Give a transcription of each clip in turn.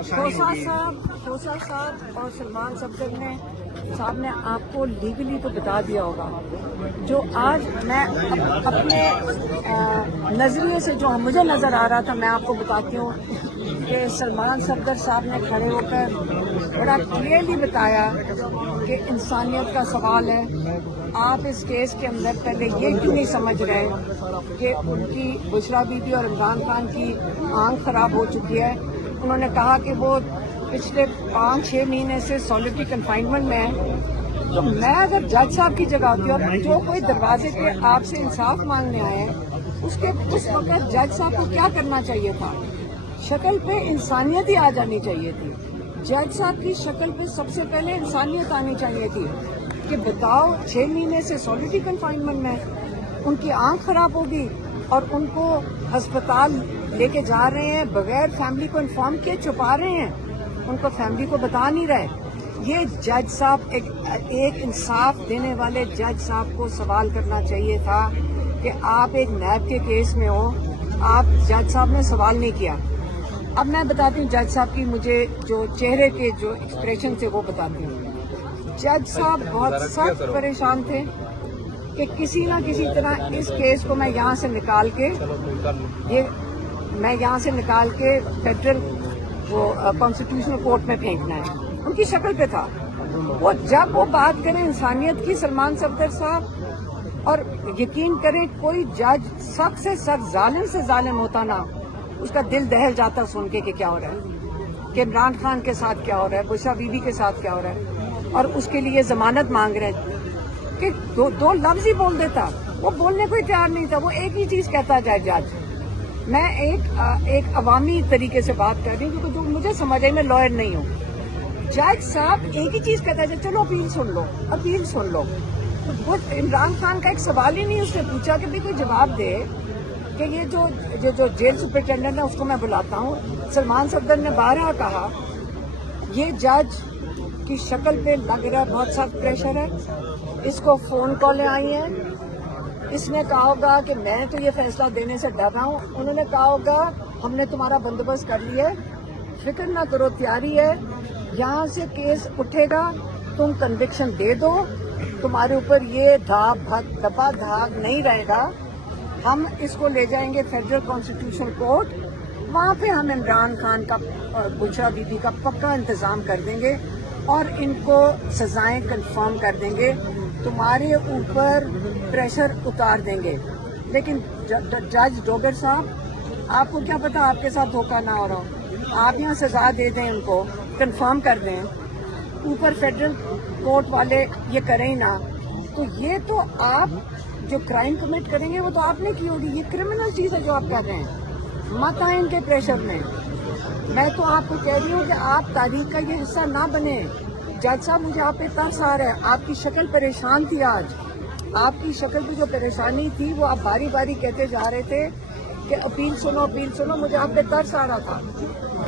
खोसा साहब और सलमान सफदर साहब ने आपको लीगली तो बता दिया होगा। जो आज मैं अपने नजरिए से जो मुझे नजर आ रहा था, मैं आपको बताती हूँ कि सलमान सफदर साहब ने खड़े होकर बड़ा क्लियरली बताया कि इंसानियत का सवाल है। आप इस केस के अंदर पहले ये क्यों नहीं समझ रहे कि उनकी बुशरा बीबी और इमरान खान की आंख खराब हो चुकी है। उन्होंने कहा कि वो पिछले 5-6 महीने से सॉलिटरी कन्फाइनमेंट में है। तो मैं अगर जज साहब की जगह होती और जो कोई दरवाजे पे आपसे इंसाफ मांगने आए उस वक्त जज साहब को क्या करना चाहिए था? शक्ल पे इंसानियत ही आ जानी चाहिए थी। जज साहब की शक्ल पे सबसे पहले इंसानियत आनी चाहिए थी कि बताओ 6 महीने से सॉलिटरी कन्फाइनमेंट में उनकी आंख खराब होगी और उनको अस्पताल लेके जा रहे हैं, बगैर फैमिली को इन्फॉर्म किए छुपा रहे हैं, उनको फैमिली को बता नहीं रहे। ये जज साहब एक इंसाफ देने वाले जज साहब को सवाल करना चाहिए था कि आप एक नैब के केस में हो, आप जज साहब ने सवाल नहीं किया। अब मैं बताती हूँ जज साहब की, मुझे जो चेहरे के जो एक्सप्रेशन थे वो बताती हूँ। जज साहब बहुत सख्त परेशान थे कि किसी ना किसी तरह इस केस को मैं यहाँ से निकाल के फेडरल वो कॉन्स्टिट्यूशनल कोर्ट में फेंकना है। उनकी शक्ल पे था वो, जब वो बात करें इंसानियत की सलमान सफदर साहब, और यकीन करें कोई जज सख्त से सख्त जालिम से जालिम होता ना, उसका दिल दहल जाता सुन के कि क्या हो रहा है, कि इमरान खान के साथ क्या हो रहा है, बुशरा बीबी के साथ क्या हो रहा है, और उसके लिए जमानत मांग रहे हैं कि दो लफ्ज ही बोल देता। वो बोलने को ही तैयार नहीं था, वो एक ही चीज कहता जाए जज। मैं एक अवामी तरीके से बात कर रही हूँ क्योंकि जो मुझे समझ आई, मैं लॉयर नहीं हूँ। जज साहब एक ही चीज कहता है, चलो अपील सुन लो। तो वो इमरान खान का एक सवाल ही नहीं उसने पूछा कि भाई कोई जवाब दे कि ये जो जेल सुपरिटेंडेंट है उसको मैं बुलाता हूँ। सलमान सफदर ने 12 कहा, ये जज की शक्ल पे लग रहा है बहुत सख्त प्रेशर है, इसको फोन कॉलें आई हैं, इसने कहा होगा कि मैं तो ये फैसला देने से डर रहा हूँ। उन्होंने कहा होगा हमने तुम्हारा बंदोबस्त कर लिया है, फिक्र ना करो, तैयारी है, यहाँ से केस उठेगा, तुम कन्विक्शन दे दो, तुम्हारे ऊपर ये दबा धाग नहीं रहेगा। हम इसको ले जाएंगे फेडरल कॉन्स्टिट्यूशनल कोर्ट, वहाँ पे हम इमरान खान का और बुशरा बीबी का पक्का इंतजाम कर देंगे और इनको सजाएं कंफर्म कर देंगे, तुम्हारे ऊपर प्रेशर उतार देंगे। लेकिन जज डोगर साहब, आपको क्या पता आपके साथ धोखा ना हो रहा हो, आप यहाँ सजा दे दें, उनको कंफर्म कर दें, ऊपर फेडरल कोर्ट वाले ये करें ही ना, तो ये तो आप जो क्राइम कमिट करेंगे वो तो आपने की होगी। ये क्रिमिनल चीज है जो आप कर रहे हैं, मत आए इनके प्रेशर में। मैं तो आपको कह रही हूँ कि आप तारीख का ये हिस्सा ना बने। जज साहब, मुझे आप पे तरस आ रहा है, आपकी शक्ल परेशान थी आज, आपकी शक्ल पे जो परेशानी थी वो आप बारी बारी कहते जा रहे थे कि अपील सुनो, मुझे आप पे तरस आ रहा था।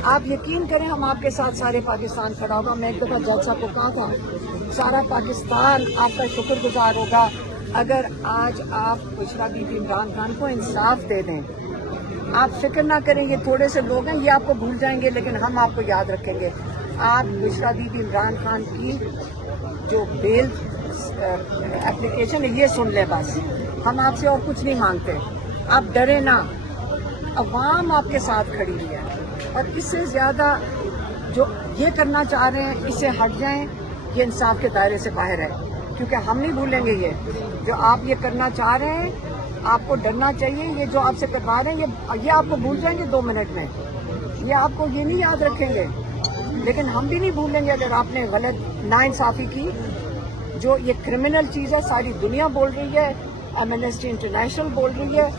आप यकीन करें हम आपके साथ सारे पाकिस्तान खड़ा होगा। मैं एक दफा जज साहब को कहा था, सारा पाकिस्तान आपका शुक्रगुजार होगा अगर आज आप बुशरा बीबी इमरान खान को इंसाफ दे दें। आप फिक्र ना करें, ये थोड़े से लोग हैं, ये आपको भूल जाएंगे लेकिन हम आपको याद रखेंगे। आप बुशरा बीबी इमरान खान की जो बेल एप्लीकेशन है ये सुन ले बस, हम आपसे और कुछ नहीं मांगते। आप डरे ना, अवाम आपके साथ खड़ी हुई है और इससे ज्यादा जो ये करना चाह रहे हैं इससे हट जाएं, ये इंसाफ के दायरे से बाहर है, क्योंकि हम नहीं भूलेंगे। ये जो आप ये करना चाह रहे हैं, आपको डरना चाहिए। ये जो आपसे करवा रहे हैं ये आपको भूल जाएंगे 2 मिनट में, ये आपको ये नहीं याद रखेंगे, लेकिन हम भी नहीं भूलेंगे अगर आपने गलत नाइंसाफी की। जो ये क्रिमिनल चीज़ है, सारी दुनिया बोल रही है, एमनेस्टी इंटरनेशनल बोल रही है,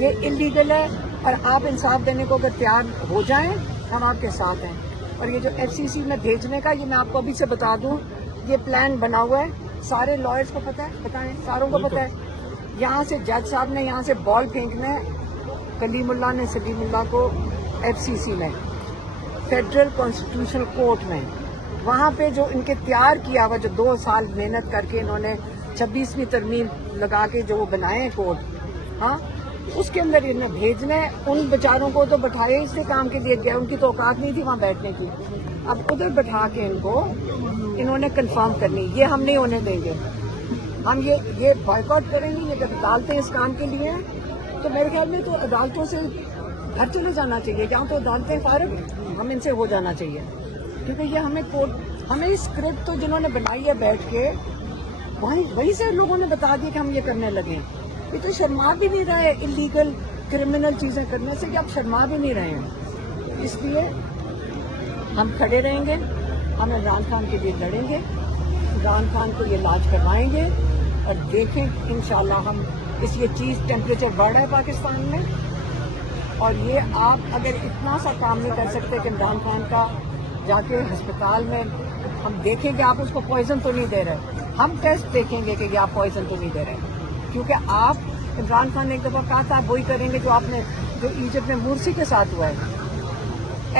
ये इलीगल है, और आप इंसाफ देने को अगर तैयार हो जाएं हम आपके साथ हैं। और ये जो FCC में भेजने का, ये मैं आपको अभी से बता दूं, ये प्लान बना हुआ है, सारे लॉयर्स को पता है, बताएं सारों को पता है। यहाँ से जज साहब ने यहाँ से बॉल फेंकना है, कलीमुल्लाह ने सलीमुल्लाह को FCC में, फेडरल कॉन्स्टिट्यूशनल कोर्ट में, वहाँ पे जो इनके तैयार किया हुआ, जो 2 साल मेहनत करके इन्होंने 26वीं तरमीम लगा के जो वो बनाए हैं कोर्ट, हाँ, اس کے اندر انہیں بھیجنا ہے. ان بیچاروں کو تو بٹھائے اس کام کے لیے گیا, ان کی تو اوقات نہیں تھی وہاں بیٹھنے کی. اب ادھر بٹھا کے ان کو انہوں نے کنفرم کرنی, یہ ہم نہیں ہونے دیں گے. ہم یہ بائیکاٹ کریں گے. یہ جب عدالتیں اس کام کے لیے ہیں تو میرے خیال میں تو عدالتوں سے گھر چلے جانا چاہیے. جہاں تو عدالتیں فارغ ہم ان سے ہو جانا چاہیے, کیونکہ یہ ہمیں اسکرپٹ تو جنہوں نے بنائی ہے بیٹھ کے وہی سے لوگوں نے بتا دیا کہ ہم یہ کرنے لگے. یہ تو شرما بھی نہیں رہے انلیگل کرمنل چیزیں کرنے سے, کہ آپ شرما بھی نہیں رہے ہیں. اس لیے ہم کھڑے رہیں گے, ہم عمران خان کے لیے لڑیں گے, عمران خان کو یہ علاج کروائیں گے اور دیکھیں انشاءاللہ ہم یہ چیز ٹیمپریچر بڑھ رہا ہے پاکستان میں. اور یہ آپ اگر اتنا سا کام نہیں کر سکتے کہ عمران خان کا جا کے ہسپتال میں ہم دیکھیں کہ آپ اس کو پوائزن تو نہیں دے رہے, ہم ٹیسٹ دیکھیں گے کہ یہ آپ پوائزن تو نہیں دے رہے. کیونکہ آپ عمران خان نے ایک دفعہ کہا تھا وہی کریں گے جو ایجپٹ میں مرسی کے ساتھ ہوا ہے.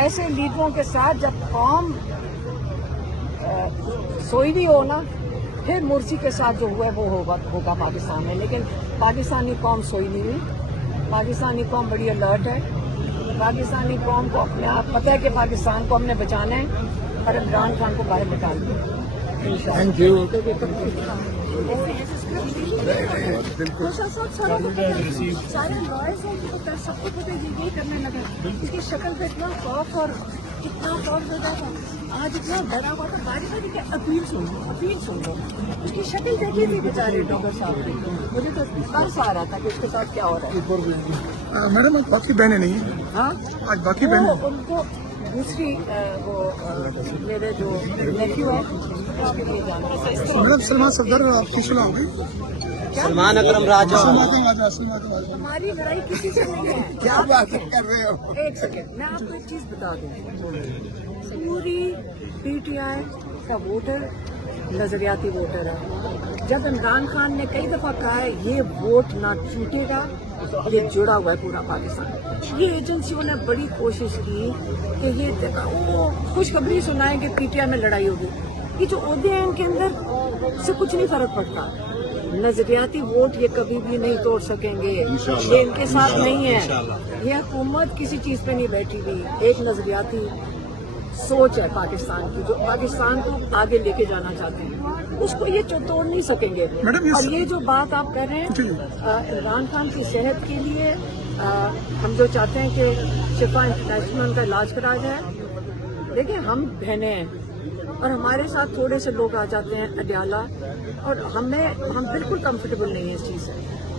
ایسے لیڈروں کے ساتھ جب قوم سوئی بھی ہو نا, پھر مرسی کے ساتھ جو ہوا ہے وہ ہوگا پاکستان میں. لیکن پاکستانی قوم سوئی نہیں ہوئی, پاکستانی قوم بڑی الرٹ ہے. پاکستانی قوم کو اپنے آپ پتہ ہے کہ پاکستان کو ہم نے بچانا ہے اور عمران خان کو باہر نکال دیا. Thank you. سارے لائرز ہیں سب کو پتہ یہی کرنے لگے. اس کی شکل پہ اتنا خوف اور اتنا خوف زدہ تھا, آج اتنا ڈرا ہوا تھا. باری باری کہ اپیل سن لو. اس کی شکل دیکھی تھی بیچارے ڈاکٹر صاحب کی, مجھے تو ترس آ رہا تھا کہ اس کے ساتھ کیا ہو رہا ہے. میڈم آج باقی بہنیں نہیں ہیں. ہاں آج باقی بہنیں ان کو دوسری وہ میرے جو نیفیو ہے اس کے لیے جانا. میڈم سلمان صفدر آپ کی صلاح ہو گئی. سلمان اکرم راجہ ہماری لڑائی کسی سے نہیں ہے. کیا بات کر رہے ہو؟ ایک سیکنڈ میں آپ کو ایک چیز بتا دوں. پوری پی ٹی آئی کا ووٹر نظریاتی ووٹر ہے. جب عمران خان نے کئی دفعہ کہا ہے یہ ووٹ نہ چھوٹے گا, یہ جڑا ہوا ہے پورا پاکستان. یہ ایجنسیوں نے بڑی کوشش کی کہ یہ وہ خوشخبری سنائیں کہ پی ٹی آئی میں لڑائی ہوگی. یہ جو عہدے ہیں ان کے اندر سے کچھ نہیں فرق پڑتا. نظریاتی ووٹ یہ کبھی بھی نہیں توڑ سکیں گے, یہ ان کے ساتھ نہیں ہے. یہ حکومت کسی چیز پہ نہیں بیٹھی ہوئی, ایک نظریاتی سوچ ہے پاکستان کی جو پاکستان کو آگے لے کے جانا چاہتے ہیں. اس کو یہ توڑ نہیں سکیں گے. اور یہ جو بات آپ کر رہے ہیں عمران خان کی صحت کے لیے, ہم جو چاہتے ہیں کہ شفا انٹرنیشنل کا علاج کرایا جائے. دیکھیں ہم بہنیں ہیں اور ہمارے ساتھ تھوڑے سے لوگ آ جاتے ہیں اڈیالہ, اور ہم بالکل کمفرٹیبل نہیں ہیں اس چیز سے.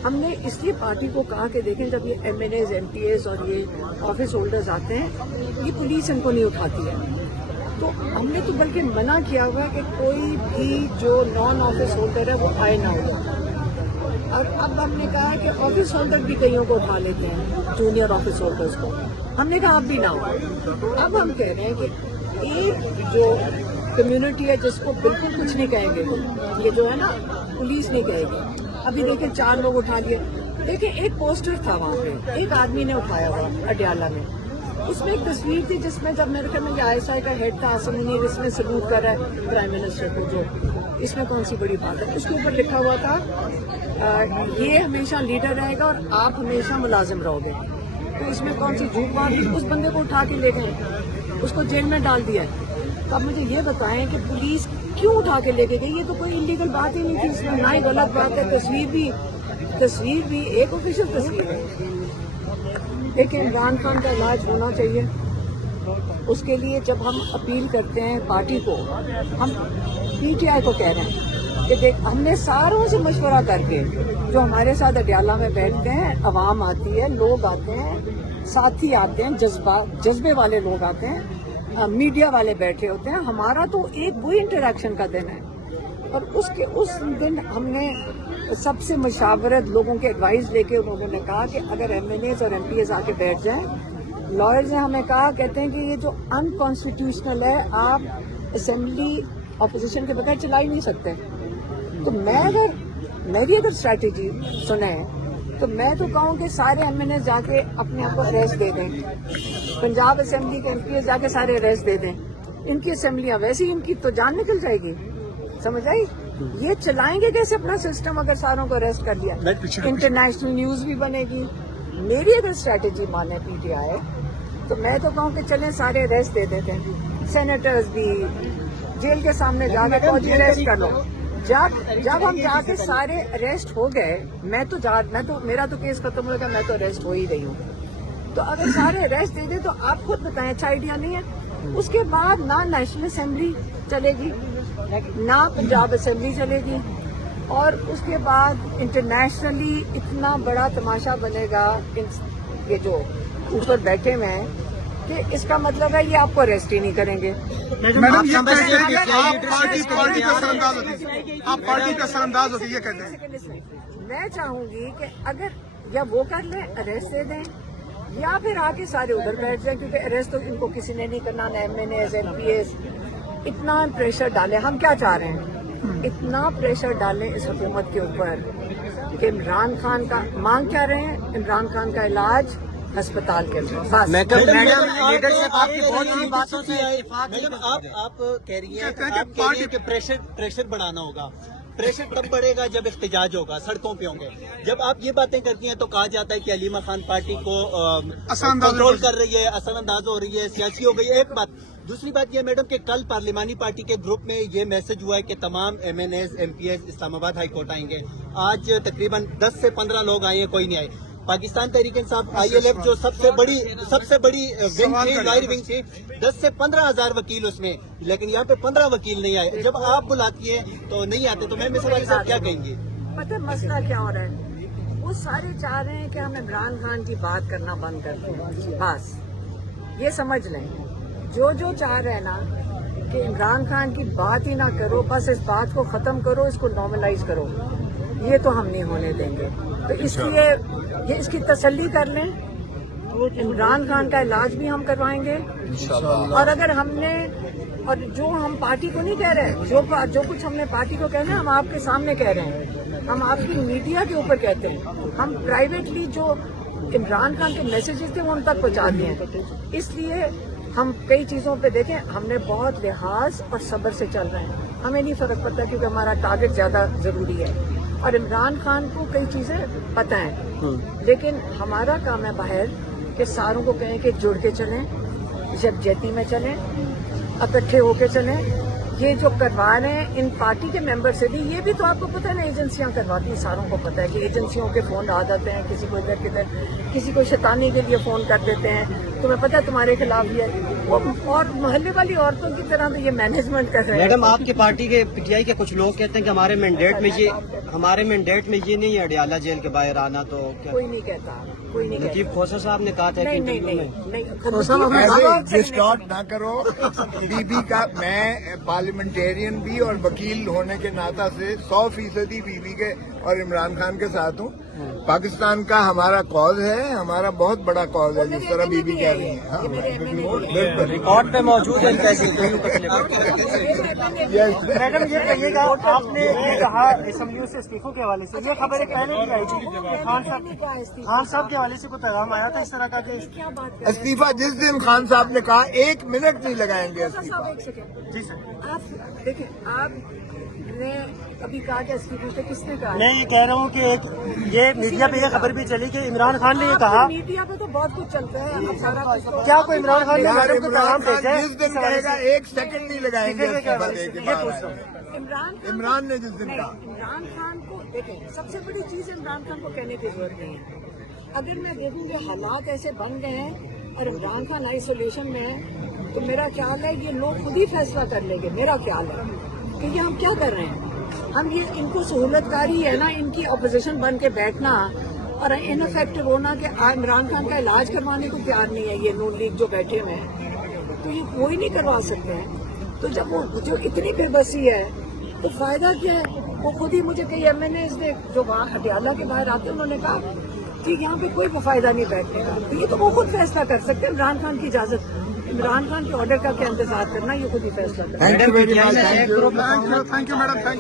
ہم نے اس لیے پارٹی کو کہا کہ دیکھیں جب یہ M N As M P As اور یہ آفس ہولڈرز آتے ہیں یہ پولیس ان کو نہیں اٹھاتی ہے. تو ہم نے تو بلکہ منع کیا ہوا ہے کہ کوئی بھی جو نان آفس ہولڈر ہے وہ آئے نہ ہو. اور اب ہم نے کہا کہ آفس ہولڈر بھی کئیوں کو اٹھا لیتے ہیں, جونیئر آفس ہولڈرز کو. ہم نے کہا اب بھی نہ ہو. اب ہم کہہ رہے ہیں کہ ایک جو کمیونٹی ہے جس کو بالکل کچھ نہیں کہیں گے, یہ جو ہے نا پولیس نہیں کہے گی. ابھی دیکھیں 4 لوگ اٹھا لیے. دیکھیں ایک پوسٹر تھا وہاں پہ, ایک آدمی نے اٹھایا ہوا اڈیالہ میں. اس میں ایک تصویر تھی جس میں جب میرے خیال میں یہ آئی ایس آئی کا ہیڈ تھا آصم منیر, اس میں سلوٹ کر رہا ہے پرائم منسٹر کو, جو اس میں کون سی بڑی بات ہے. اس کے اوپر لکھا ہوا تھا یہ ہمیشہ لیڈر رہے گا اور آپ ہمیشہ ملازم رہو گے. تو اس میں کون سی جھوٹ بات تھی. اس بندے کو اٹھا کے لے گئے, اس کو جیل میں ڈال دیا. تو اب مجھے یہ بتائیں کہ پولیس کیوں اٹھا کے لے کے گئی. یہ تو کوئی انلیگل بات ہی نہیں تھی, اس میں نہ ہی غلط بات ہے. تصویر بھی ایک آفیشیل تصویر ہے. لیکن عمران خان کا علاج ہونا چاہیے. اس کے لیے جب ہم اپیل کرتے ہیں پارٹی کو, ہم پی ٹی آئی کو کہہ رہے ہیں کہ دیکھ ہم نے ساروں سے مشورہ کر کے, جو ہمارے ساتھ اڈیالہ میں بیٹھتے ہیں, عوام آتی ہے, لوگ آتے ہیں, ساتھی آتے ہیں, جذبے والے لوگ آتے ہیں, میڈیا والے بیٹھے ہوتے ہیں. ہمارا تو ایک وہی انٹریکشن کا دن ہے. اور اس دن ہم نے سب سے مشاورت لوگوں کے ایڈوائز لے کے انہوں نے کہا کہ اگر ایم این ایز اور ایم پی ایز آ کے بیٹھ جائیں, لائرز نے ہمیں کہا, کہتے ہیں کہ یہ جو ان کانسٹیٹیوشنل ہے, آپ اسمبلی اپوزیشن کے بغیر چلا ہی نہیں سکتے. تو میری اگر اسٹریٹجی سنیں تو میں تو کہوں کہ سارے ایم این ایز جا کے اپنے آپ کو اریسٹ دے دیں, پنجاب اسمبلی کے ایم پی ایز جا کے سارے اریسٹ دے دیں. ان کی اسمبلیاں ویسے ہی ان کی تو جان نکل جائے گی. سمجھ آئی؟ یہ چلائیں گے کیسے اپنا سسٹم اگر ساروں کو اریسٹ کر لیا. انٹرنیشنل نیوز بھی بنے گی, मेरी अगर स्ट्रैटेजी माने पीटीआई तो मैं तो कहूँ कि चलें सारे अरेस्ट दे देते हैं, सेनेटर्स भी जेल के सामने जाके फौजी अरेस्ट कर लो। जब हम जाके सारे अरेस्ट हो गए, मैं तो मेरा तो केस खत्म हो गया, मैं तो अरेस्ट हो ही रही हूँ। तो अगर सारे अरेस्ट दे दे तो आप खुद बताएं, अच्छा आइडिया नहीं है? उसके बाद ना नेशनल असेंबली चलेगी, ना पंजाब असेंबली चलेगी, और उसके बाद इंटरनेशनली इतना बड़ा तमाशा बनेगा ये जो ऊपर बैठे हुए हैं कि इसका मतलब है ये आपको अरेस्ट ही नहीं करेंगे। मैडम ये कहते हैं कि आप पार्टी का सरअंदाज होती है, आप पार्टी का सरअंदाज होती है, ये कहते हैं। मैं चाहूंगी कि अगर या वो कर लें, अरेस्ट दे दें, या फिर आके सारे उधर बैठ जाएं, क्योंकि अरेस्ट तो इनको किसी ने नहीं करना, ना MNAs MPs। इतना प्रेशर डालें, हम क्या चाह रहे हैं? इतना प्रेशर डालें इस हुकूमत के ऊपर कि इमरान खान का मांग क्या रहे हैं? इमरान खान का इलाज अस्पताल के अंदर बस। मैडम लीडरशिप आपकी बहुत सी बातों से मैडम आप कह रही हैं कि प्रेशर बढ़ाना होगा। प्रेशर तब बढ़ेगा जब इख्तिजाज होगा, सड़कों पे होंगे। जब आप ये बातें करती हैं तो कहा जाता है कि अलीमा खान पार्टी को कंट्रोल कर रही है, असरअंदाज हो रही है, सियासी हो गई। एक बात, दूसरी बात ये मैडम कि कल पार्लिमानी पार्टी के ग्रुप में ये मैसेज हुआ है कि तमाम MNAs MPs Islamabad high court आएंगे। आज तकरीबन 10 से 15 लोग आए हैं, कोई नहीं आए। पाकिस्तान तहरीक इंसाफ ILF जो सबसे बड़ी विंग थी, लॉयर विंग थी, 10 से 15,000 वकील उसमें, लेकिन यहाँ पे 15 वकील नहीं आए। जब आप बुलाती है तो नहीं आते, तो मैं मिस्टर वाली साहब क्या कहेंगे? पता है मसला क्या हो रहा है? वो सारे चाह रहे हैं कि हम इमरान खान की बात करना बंद कर दें, बस ये समझ लें। जो चाह रहे हैं ना कि इमरान खान की बात ही ना करो, बस इस बात को खत्म करो, इसको नॉर्मलाइज करो, ये तो हम नहीं होने देंगे। तो इसलिए ये इसकी तसल्ली कर लें, इमरान खान का इलाज भी हम करवाएंगे। और अगर हमने, और जो हम पार्टी को नहीं कह रहे, जो कुछ हमने पार्टी को कहना है, हम आपके सामने कह रहे हैं, हम आपकी मीडिया के ऊपर कहते हैं, हम प्राइवेटली जो इमरान खान के मैसेजेस थे वो उन तक पहुंचा दिए हैं। इसलिए हम कई चीजों पे देखें, हमने बहुत लिहाज और सब्र से चल रहे हैं, हमें नहीं फर्क पड़ता क्योंकि हमारा टारगेट ज्यादा जरूरी है। और इमरान खान को कई चीजें पता है, लेकिन हमारा काम है बाहर कि सारों को कहें कि जुड़ के चलें, यकजहती में चलें, इकट्ठे होके चलें। ये जो करवा रहे हैं इन पार्टी के मेंबर से भी, ये भी तो आपको पता है ना, एजेंसियां करवाती हैं, सारों को पता है कि एजेंसियों के फोन आ जाते हैं, किसी को इधर किधर, किसी को शैतानी के लिए फोन कर देते हैं, तुम्हें पता है तुम्हारे खिलाफ ही है वो, और मोहल्ले वाली औरतों की तरह तो ये मैनेजमेंट कर रहे हैं। मैडम आपकी पार्टी के PTI के कुछ लोग कहते हैं कि हमारे मैंडेट में ये नहीं है अडियाला जेल के बाहर आना, तो क्या? कोई नहीं कहता, कोई नहीं कहता। नजीब खोसा साहब ने कहा था कि नहीं। डिस्टॉर्ट ना करो। बीबी का, मैं पार्लियामेंटेरियन भी और वकील होने के नाता से 100% बीबी के और इमरान खान के साथ हूँ। पाकिस्तान का हमारा कॉज है, हमारा बहुत बड़ा कॉज है, जिस तरह बीबी कह रही है। हाँ, बिल्कुल रिकॉर्ड पे मौजूद है। मैडम ये कहिएगा, आपने ये कहा असेंबलियों से इस्तीफों के हवाले से, ये खबर एक पहले भी आई थी, खान साहब के हवाले से कोई पैगाम आया था इस तरह का कि क्या बात कर रहे हैं? इस्तीफा जिस दिन खान साहब ने कहा 1 मिनट नहीं लगाएंगे इस्तीफा। एक सेकंड, जी सर, आप देखें, आपने अभी कहा कि इस्तीफे से किसने कहा? मैं ये कह रहा हूँ कि ये मीडिया पे ये खबर भी चली कि इमरान खान ने ये कहा, मीडिया पे तो बहुत कुछ चलता है, हम सारा कुछ तो- क्या कोई इमरान खान ने यार, मैडम को पैगाम इमरान खान भेजा है? जिस दिन कहेगा 1 सेकंड नहीं लगाएंगे इस्तीफे के इस्तीफा हवाले से दे के ये बाहर पूछ आएंगे। रहा हूँ। इमरान ने जिस दिन नहीं, कहा। इमरान खान को देखें, सबसे बड़ी चीज इमरान खान को कहने की जरूरत नहीं है। अगर मैं देखूं कि हालात ऐसे बन गए हैं और इमरान खान आइसोलेशन में है, तो मेरा ख्याल है ये लोग खुद ही फैसला कर लेंगे। मेरा ख्याल है कि ये हम क्या कर रहे हैं, हम ये इनको सहूलतकारी है ना, इनकी अपोजिशन बन के बैठना और इनफेक्टिव होना कि इमरान खान का इलाज करवाने को तैयार नहीं है ये नून लीग जो बैठे हुए हैं, तो ये कोई नहीं करवा सकते हैं। तो जब वो जो इतनी बेबसी है तो फायदा क्या है? वो खुद ही, मुझे कई MNAs ने जो वहाँ हटियाला के बाहर आते हैं, उन्होंने कहा कि यहाँ पे कोई फायदा नहीं बैठने का। तो ये तो वो खुद फैसला कर सकते हैं, इमरान खान की इजाजत, इमरान खान के ऑर्डर का क्या इंतजार करना, ये खुद ही फैसला कर सकते हैं। Thank you madam, thank you.